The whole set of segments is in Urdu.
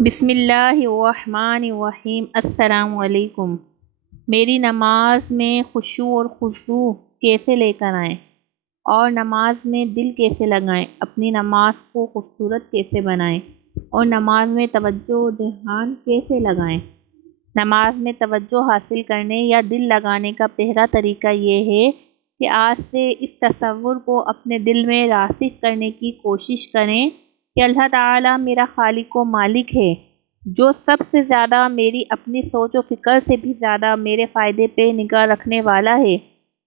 بسم اللہ الرحمن الرحیم۔ السلام علیکم۔ میری نماز میں خشوع اور خضوع کیسے لے کر آئیں اور نماز میں دل کیسے لگائیں، اپنی نماز کو خوبصورت کیسے بنائیں اور نماز میں توجہ و دھیان کیسے لگائیں۔ نماز میں توجہ حاصل کرنے یا دل لگانے کا پہلا طریقہ یہ ہے کہ آج سے اس تصور کو اپنے دل میں راسخ کرنے کی کوشش کریں کہ اللہ تعالیٰ میرا خالق و مالک ہے، جو سب سے زیادہ میری اپنی سوچ و فکر سے بھی زیادہ میرے فائدے پہ نگاہ رکھنے والا ہے،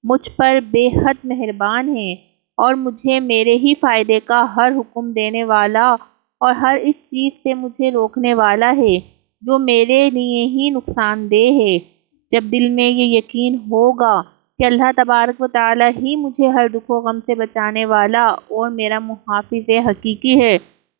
مجھ پر بے حد مہربان ہے اور مجھے میرے ہی فائدے کا ہر حکم دینے والا اور ہر اس چیز سے مجھے روکنے والا ہے جو میرے لیے ہی نقصان دہ ہے۔ جب دل میں یہ یقین ہوگا کہ اللہ تبارک و تعالیٰ ہی مجھے ہر دکھ و غم سے بچانے والا اور میرا محافظ حقیقی ہے،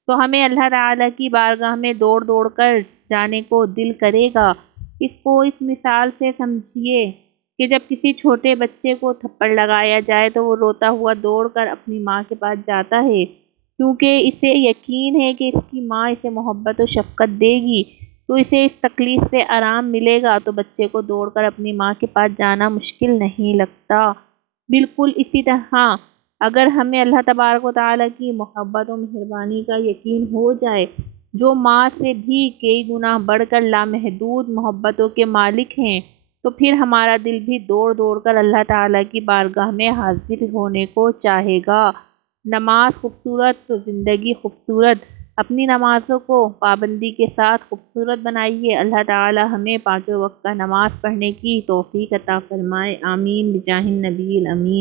تو ہمیں اللہ تعالیٰ کی بارگاہ میں دوڑ دوڑ کر جانے کو دل کرے گا۔ اس کو اس مثال سے سمجھیے کہ جب کسی چھوٹے بچے کو تھپڑ لگایا جائے تو وہ روتا ہوا دوڑ کر اپنی ماں کے پاس جاتا ہے، کیونکہ اسے یقین ہے کہ اس کی ماں اسے محبت و شفقت دے گی تو اسے اس تکلیف سے آرام ملے گا، تو بچے کو دوڑ کر اپنی ماں کے پاس جانا مشکل نہیں لگتا۔ بالکل اسی طرح اگر ہمیں اللہ تبارک و تعالیٰ کی محبت و مہربانی کا یقین ہو جائے، جو ماں سے بھی کئی گنا بڑھ کر لامحدود محبتوں کے مالک ہیں، تو پھر ہمارا دل بھی دوڑ دوڑ کر اللہ تعالیٰ کی بارگاہ میں حاضر ہونے کو چاہے گا۔ نماز خوبصورت تو زندگی خوبصورت۔ اپنی نمازوں کو پابندی کے ساتھ خوبصورت بنائیے۔ اللہ تعالیٰ ہمیں پانچوں وقت کا نماز پڑھنے کی توفیق عطا فرمائے۔ آمین بجاہ النبی الامین۔